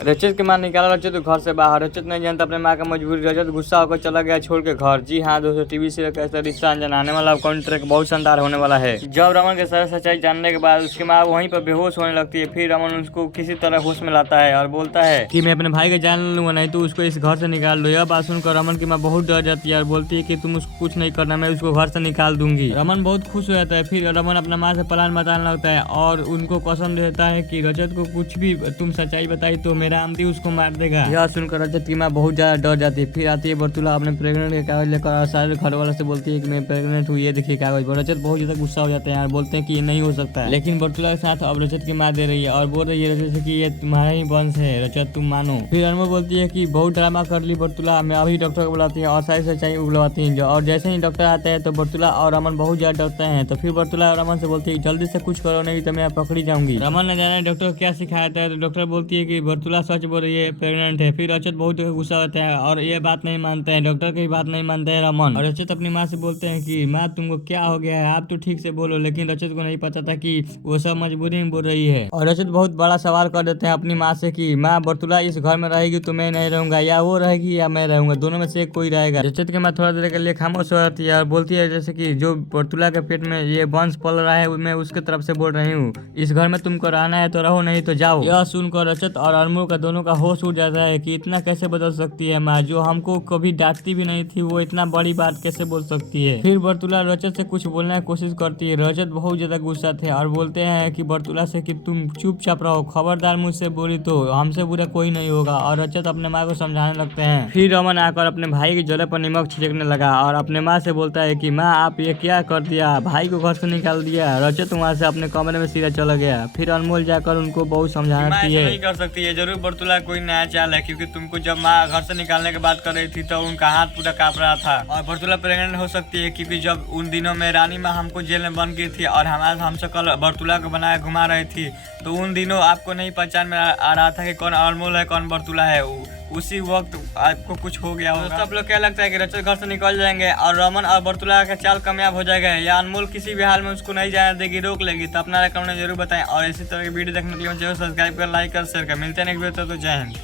रचित की मां निकाला रचित को घर से बाहर। रचित नहीं जानता अपने माँ का मजबूरी। रचित गुस्सा होकर चला गया छोड़ के घर। जी हाँ दोस्तों, टीवी सीरियल कैसा रिश्ता अनजान आने वाला काउंटर बहुत शानदार होने वाला है। जब रमन के सारी सच्चाई जानने के बाद उसकी माँ वहीं पर बेहोश होने लगती है। फिर रमन उसको किसी तरह होश में लाता है और बोलता है कि मैं अपने भाई को जान लूंगा, नहीं तो उसको इस घर से निकाल दो। यह बात सुनकर रमन की माँ बहुत डर जाती है और बोलती है कि तुम उसको कुछ नहीं करना, मैं उसको घर से निकाल दूंगी। रमन बहुत खुश हो जाता है। फिर रमन अपना माँ से प्लान बताने लगता है और उनको कसम देता है कि रजत को कुछ भी तुम सच्चाई बताई तो मेरा आमदी उसको मार देगा। यह सुनकर रजत की माँ बहुत ज्यादा डर जाती है। फिर आती है बर्तुला अपने प्रेग्नेंट के कागज लेकर और सारे घर वालों से बोलती है कि मैं प्रेग्नेंट हूँ, ये देखिए कागज। रजत बहुत ज्यादा गुस्सा हो जाते हैं और बोलते हैं कि ये नहीं हो सकता है। लेकिन बर्तुला के साथ अब रजत की माँ दे रही है और बोल रही है रजत से कि ये तुम्हारा ही वंश है, रजत तुम मानो। फिर अनमोल बोलती है कि बहुत ड्रामा कर ली बर्तुला, मैं अभी डॉक्टर को बुलाती है और सारी सच्चाई उगलवाती है। और जैसे ही डॉक्टर आते हैं तो बर्तुला और रमन बहुत ज्यादा डरते हैं। तो फिर बर्तुला और रमन से बोलती है जल्दी से कुछ करो, नहीं तो मैं पकड़ी जाऊंगी। रमन ने जाना डॉक्टर क्या सिखाया था, तो डॉक्टर बोलती है कि बर्तुला सच बोल रही है, प्रेग्नेंट है। फिर रचित बहुत गुस्सा होता है और ये बात नहीं मानते हैं, डॉक्टर की बात नहीं मानते हैं रमन। और रचित अपनी माँ से बोलते हैं कि माँ तुमको क्या हो गया है, आप तो ठीक से बोलो। लेकिन रचित को नहीं पता था कि वो सब मजबूरी में बोल रही है। और रचित बहुत बड़ा सवाल कर देते हैं अपनी माँ से कि माँ बर्तुला इस घर में रहेगी तो मैं नहीं रहूंगा, या वो रहेगी या मैं रहूंगा, दोनों में से कोई रहेगा। रचित की माँ थोड़ा देर के लिए खामोश हो जाती है और बोलती है जैसे कि जो बर्तुला के पेट में ये वंश पल रहा है मैं उसके तरफ से बोल रही हूँ। इस घर में तुमको रहना है तो रहो, नहीं तो जाओ। यह सुनकर रचित और अनमोल का दोनों का होश उड़ जाता है कि इतना कैसे बदल सकती है माँ, जो हमको कभी डांटती भी नहीं थी वो इतना बड़ी बात कैसे बोल सकती है। फिर बर्तुला रजत से कुछ बोलने की कोशिश करती है। रजत बहुत ज्यादा गुस्सा थे और बोलते हैं कि बर्तुला से कि तुम चुपचाप रहो, खबरदार मुझसे बोली तो हमसे बुरा कोई नहीं होगा। और रजत अपने माँ को समझाने लगते हैं। फिर रमन आकर अपने भाई की जले पर नमक छिड़कने लगा और अपने माँ से बोलता है कि माँ आप ये क्या कर दिया, भाई को घर से निकाल दिया। रजत वहाँ से अपने कमरे में सीधा चला गया। फिर अनमोल जाकर उनको बहुत समझाना है नहीं कर सकती है, जरूर बर्तुला कोई नया चाल है, क्योंकि तुमको जब माँ घर से निकालने की बात कर रही थी तो उनका हाथ पूरा कांप रहा था। और बर्तुला प्रेग्नेंट हो सकती है क्योंकि जब उन दिनों में रानी माँ हमको जेल में बंद की थी और हमारे हमसे कल बर्तुला को बनाया घुमा रही थी, तो उन दिनों आपको नहीं पहचान में आ रहा था कि कौन अनमोल है कौन बर्तुला है। उसी वक्त आपको कुछ हो गया होगा। सब लोग क्या लगता है कि रजत घर से निकल जाएंगे और रमन और बर्तुला का चाल कामयाब हो जाएगा, या अनमोल किसी भी हाल में उसको नहीं जाने देगी, रोक लेगी? तो अपना कमेंट जरूर बताएं और इसी तरह की वीडियो देखने के लिए जरूर सब्सक्राइब कर, लाइक कर, शेयर कर। मिलते हैं नेक्स्ट वीडियो, तो जय हिंद।